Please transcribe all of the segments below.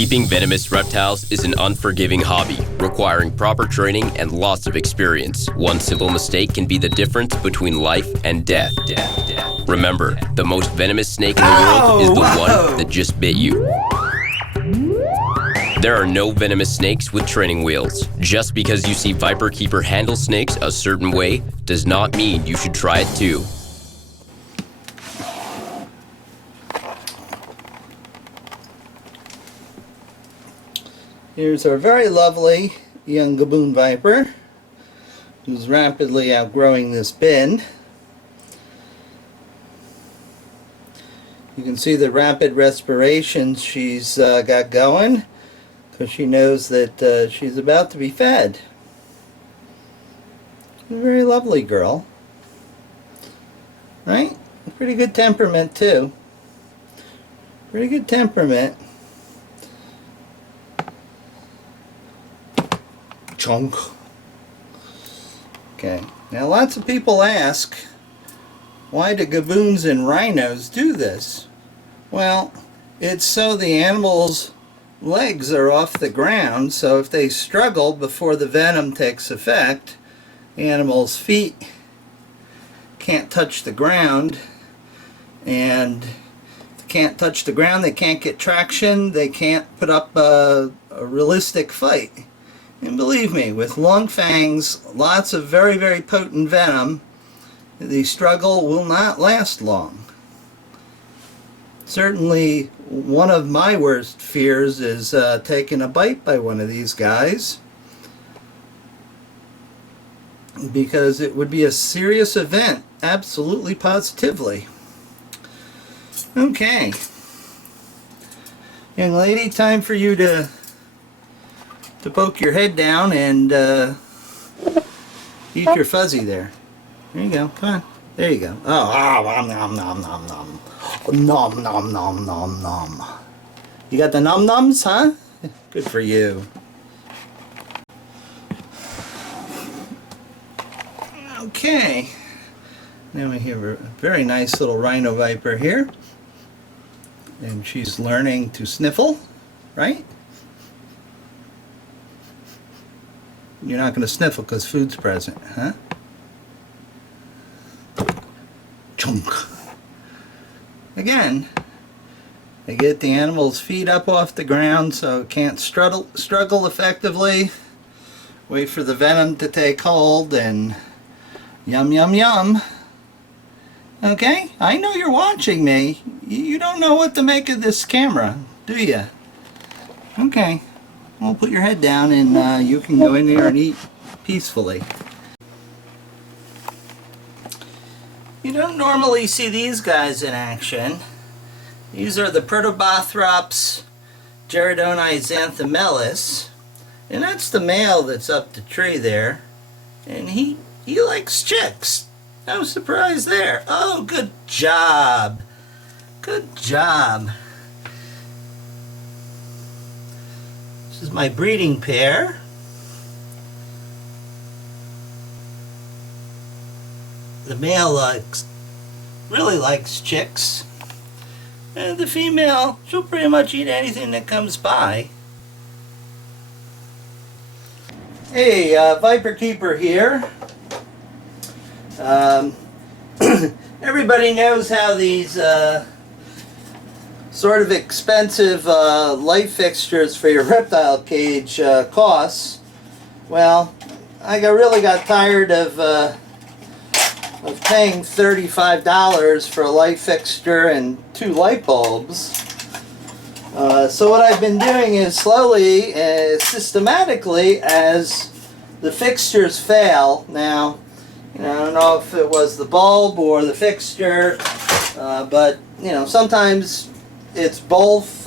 Keeping venomous reptiles is an unforgiving hobby, requiring proper training and lots of experience. One simple mistake can be the difference between life and death. Remember, the most venomous snake in the world is the one that just bit you. There are no venomous snakes with training wheels. Just because you see Viperkeeper handle snakes a certain way does not mean you should try it too. Here's our very lovely young Gaboon viper who's rapidly outgrowing this bin. You can see the rapid respirations she's got going because she knows that she's about to be fed. A very lovely girl, right? Pretty good temperament too. Pretty good temperament. Chunk. Okay, now lots of people ask, why do Gaboons and Rhinos do this? Well, it's so the animal's legs are off the ground, so if they struggle before the venom takes effect, the animal's feet can't touch the ground, and if they can't touch the ground, they can't get traction, they can't put up a realistic fight. And believe me, with long fangs, lots of very, very potent venom, the struggle will not last long. Certainly, one of my worst fears is taking a bite by one of these guys, because it would be a serious event, absolutely positively. Okay. Young lady, time for you to poke your head down and eat your fuzzy there. There you go. Come on. There you go. Oh, nom nom nom nom nom. Nom nom nom nom nom. You got the nom noms, huh? Good for you. Okay. Now we have a very nice little rhino viper here. And she's learning to sniffle, right? You're not going to sniffle because food's present, huh? Chunk. Again, they get the animal's feet up off the ground so it can't struggle effectively. Wait for the venom to take hold and yum yum yum. Okay, I know you're watching me. You don't know what to make of this camera, do you? Okay. Well, put your head down and you can go in there and eat peacefully. You don't normally see these guys in action. These are the Protobothrops Gerardoni xanthomelis. And that's the male that's up the tree there. And he likes chicks. No surprise there. Oh, good job. Good job. This is my breeding pair. The male really likes chicks. And the female, she'll pretty much eat anything that comes by. Hey, Viperkeeper here. Everybody knows how these sort of expensive light fixtures for your reptile cage costs. Well, I really got tired of paying $35 for a light fixture and 2 light bulbs. So what I've been doing is slowly, systematically, as the fixtures fail. Now, I don't know if it was the bulb or the fixture, but sometimes it's both,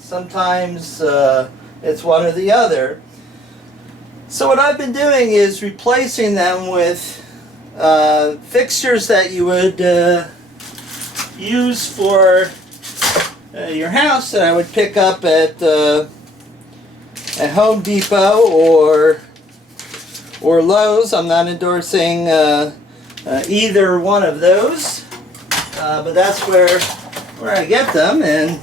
sometimes it's one or the other. So what I've been doing is replacing them with fixtures that you would use for your house that I would pick up at Home Depot or Lowe's. I'm not endorsing either one of those, but that's where I get them. And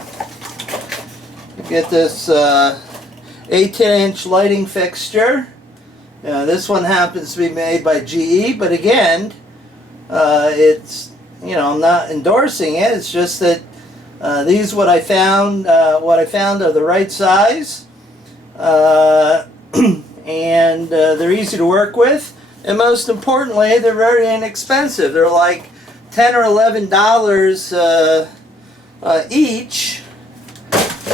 You get this 8-10-inch lighting fixture. This one happens to be made by GE, but again, it's, I'm not endorsing it. It's just that these what I found are the right size, and they're easy to work with, and most importantly, they're very inexpensive. They're like $10 or $11 each,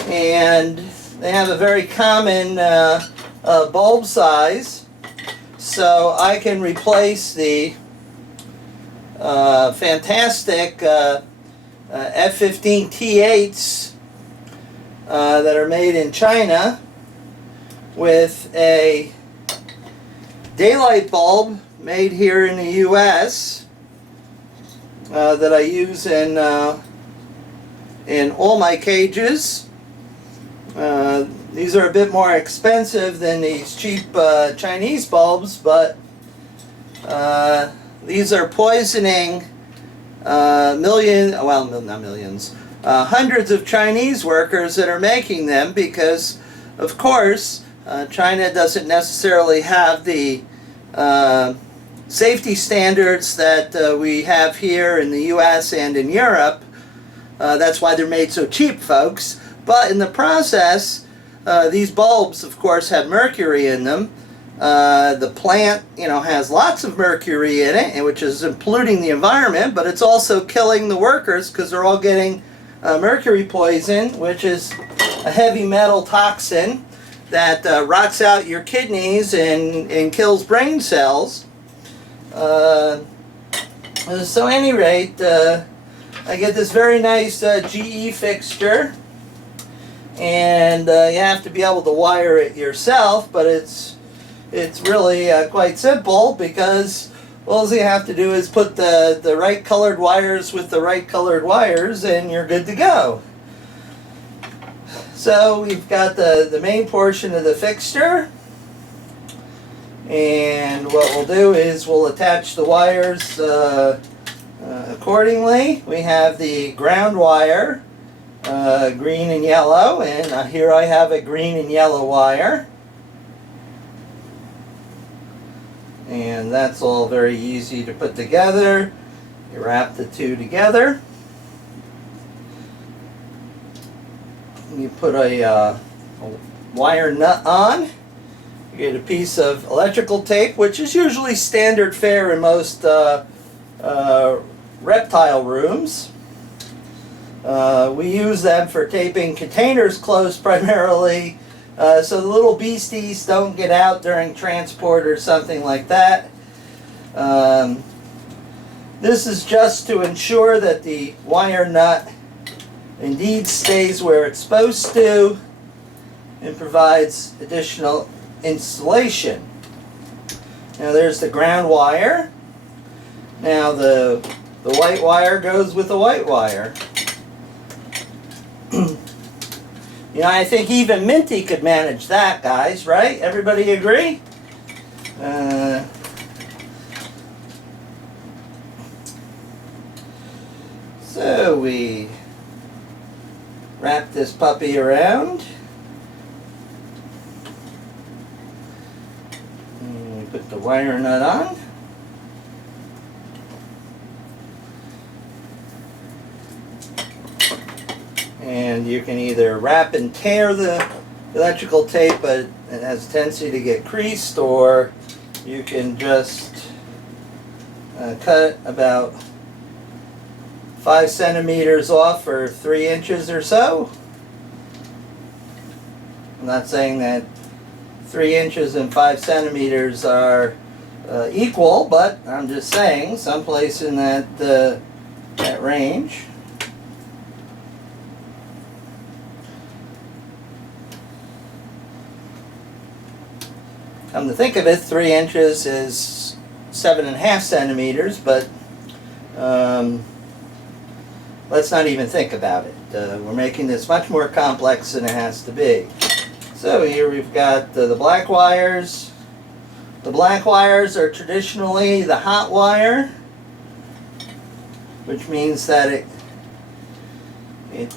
and they have a very common bulb size, so I can replace the fantastic F15 T8s that are made in China with a daylight bulb made here in the US that I use in all my cages. These are a bit more expensive than these cheap Chinese bulbs, but these are poisoning hundreds of Chinese workers that are making them because, of course, China doesn't necessarily have the safety standards that we have here in the US and in Europe. That's why they're made so cheap, folks. But in the process, these bulbs, of course, have mercury in them. The plant, has lots of mercury in it, which is polluting the environment, but it's also killing the workers because they're all getting mercury poison, which is a heavy metal toxin that rots out your kidneys and kills brain cells. So at any rate, I get this very nice GE fixture, and you have to be able to wire it yourself, but it's really quite simple because all you have to do is put the right colored wires with the right colored wires and you're good to go. So we've got the main portion of the fixture, and what we'll do is we'll attach the wires accordingly. We have the ground wire, green and yellow, and here I have a green and yellow wire. And that's all very easy to put together. You wrap the two together. You put a wire nut on. You get a piece of electrical tape, which is usually standard fare in most reptile rooms. We use them for taping containers closed primarily, so the little beasties don't get out during transport or something like that. This is just to ensure that the wire nut indeed stays where it's supposed to and provides additional insulation. Now there's the ground wire. Now the white wire goes with the white wire. I think even Minty could manage that, guys, right? Everybody agree? So we wrap this puppy around. And we put the wire nut on. And you can either wrap and tear the electrical tape, but it has a tendency to get creased, or you can just cut about 5 centimeters off, or 3 inches or so. I'm not saying that 3 inches and 5 centimeters are equal, but I'm just saying someplace in that range. Come to think of it, 3 inches is 7.5 centimeters, but let's not even think about it. We're making this much more complex than it has to be. So here we've got the black wires. The black wires are traditionally the hot wire, which means that it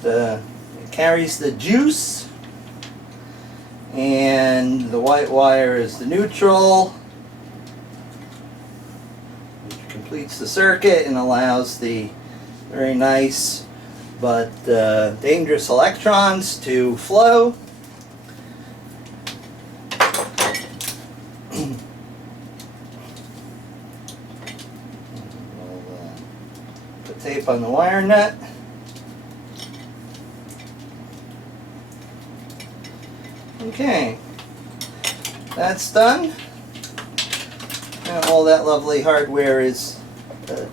carries the juice and the white wire is the neutral, which completes the circuit and allows the very nice but dangerous electrons to flow. Put tape on the wire nut. Okay, that's done. Now all that lovely hardware is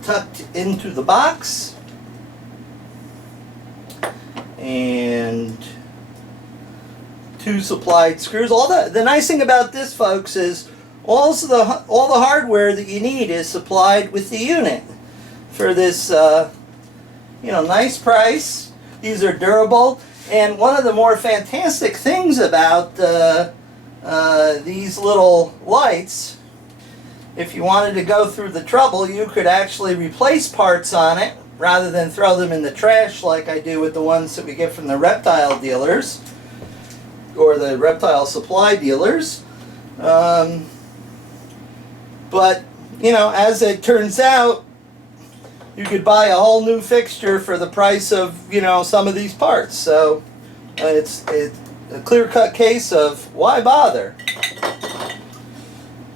tucked into the box. And 2 supplied screws. The nice thing about this, folks, is all the hardware that you need is supplied with the unit for this nice price. These are durable. And one of the more fantastic things about these little lights, if you wanted to go through the trouble, you could actually replace parts on it rather than throw them in the trash like I do with the ones that we get from the reptile dealers or the reptile supply dealers. But, as it turns out, you could buy a whole new fixture for the price of, some of these parts. So it's a clear-cut case of why bother.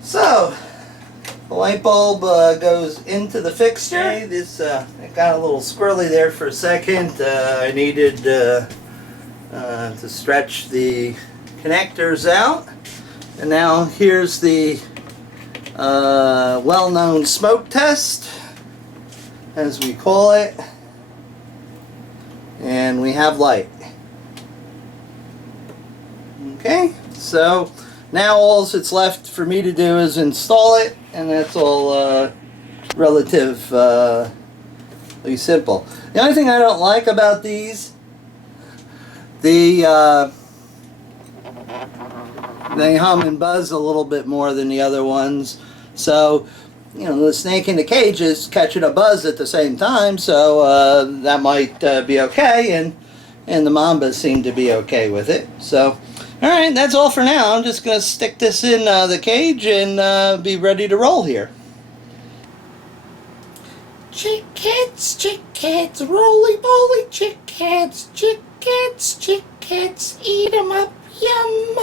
So the light bulb goes into the fixture. Okay, this it got a little squirrely there for a second. I needed to stretch the connectors out. And now here's the well-known smoke test, as we call it, and we have light. Okay, so now all that's left for me to do is install it, and that's all relatively simple. The only thing I don't like about these, they hum and buzz a little bit more than the other ones. So, the snake in the cage is catching a buzz at the same time, so that might be okay, and the mambas seem to be okay with it. So, alright, that's all for now. I'm just going to stick this in the cage and be ready to roll here. Chickens, chickens, roly-poly chickens, chickens, chickens, eat 'em up, yum.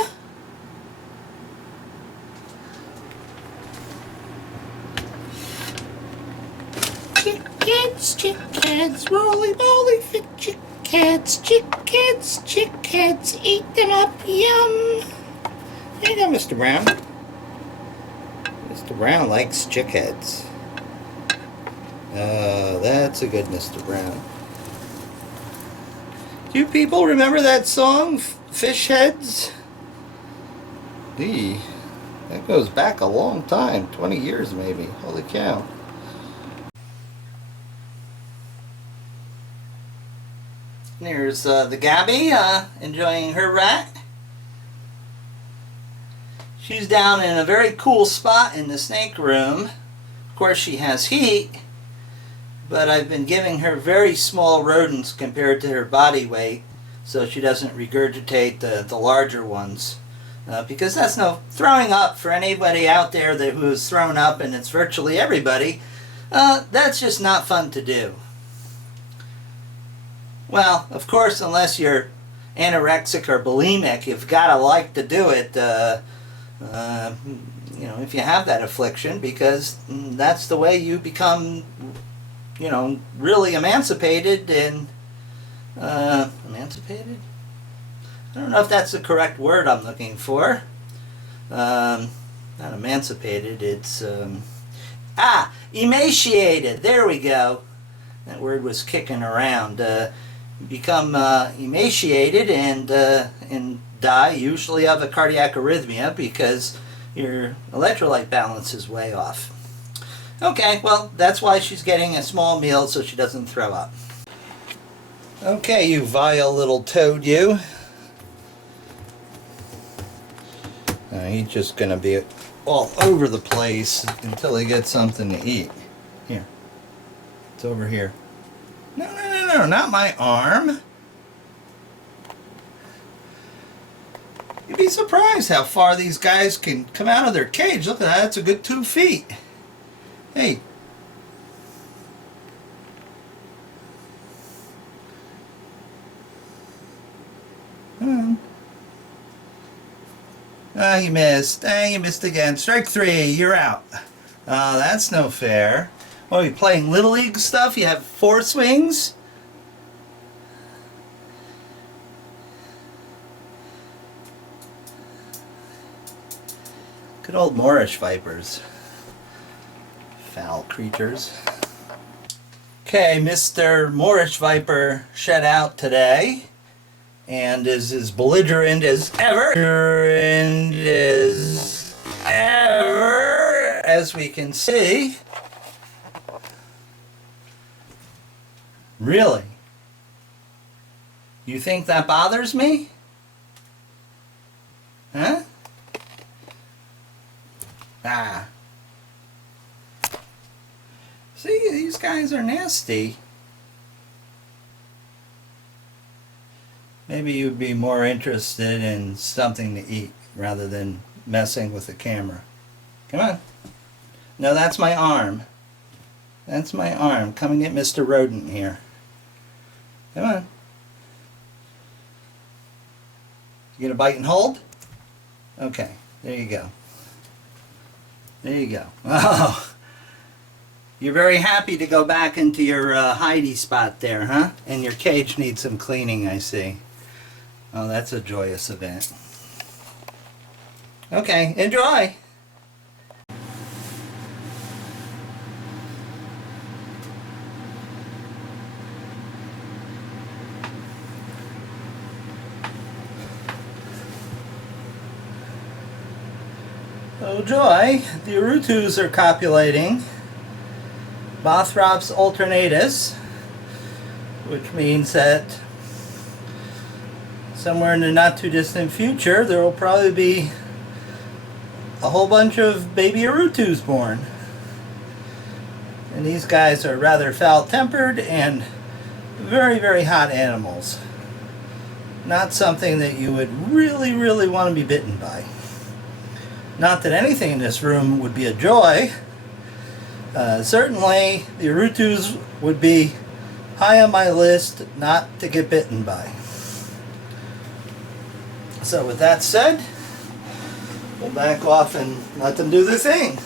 Chickens, chickens, roly-poly fit chickens, chickens, chickens, eat them up, yum. There you go, Mr. Brown. Mr. Brown likes chickheads. That's a good Mr. Brown. Do you people remember that song, Fish Heads? Gee, that goes back a long time, 20 years maybe. Holy cow. There's the Gabby enjoying her rat. She's down in a very cool spot in the snake room. Of course she has heat, but I've been giving her very small rodents compared to her body weight so she doesn't regurgitate the larger ones. Because that's no throwing up for anybody out there who's thrown up, and it's virtually everybody. That's just not fun to do. Well, of course, unless you're anorexic or bulimic, you've got to like to do it, if you have that affliction, because that's the way you become, really emancipated and, emancipated? I don't know if that's the correct word I'm looking for. Not emancipated, it's, emaciated, there we go. That word was kicking around. Become emaciated and die, usually of a cardiac arrhythmia, because your electrolyte balance is way off. Okay, well, that's why she's getting a small meal so she doesn't throw up. Okay, you vile little toad, you. He's just going to be all over the place until he gets something to eat. Here. It's over here. No, not my arm. You'd be surprised how far these guys can come out of their cage. Look at that, that's a good 2 feet. Hey. Come on. Ah, you missed. Ah, you missed again. Strike 3, you're out. Oh, that's no fair. What, are you playing Little League stuff? You have 4 swings? Good old Moorish vipers. Foul creatures. Okay, Mr. Moorish Viper shed out today and is as belligerent as ever. As we can see. Really? You think that bothers me? Huh? Ah. See, these guys are nasty. Maybe you'd be more interested in something to eat rather than messing with the camera. Come on. No, that's my arm. That's my arm. Come and get Mr. Rodent here. Come on. You gonna bite and hold? Okay, there you go. There you go. Oh, you're very happy to go back into your hidey spot there, huh? And your cage needs some cleaning, I see. Oh, that's a joyous event. Okay, enjoy. Oh joy, the utus are copulating. Bothrops alternatus, which means that somewhere in the not too distant future there will probably be a whole bunch of baby utus born. And these guys are rather foul-tempered and very, very hot animals. Not something that you would really, really want to be bitten by. Not that anything in this room would be a joy. Certainly the utus would be high on my list not to get bitten by. So with that said, we'll back off and let them do their thing.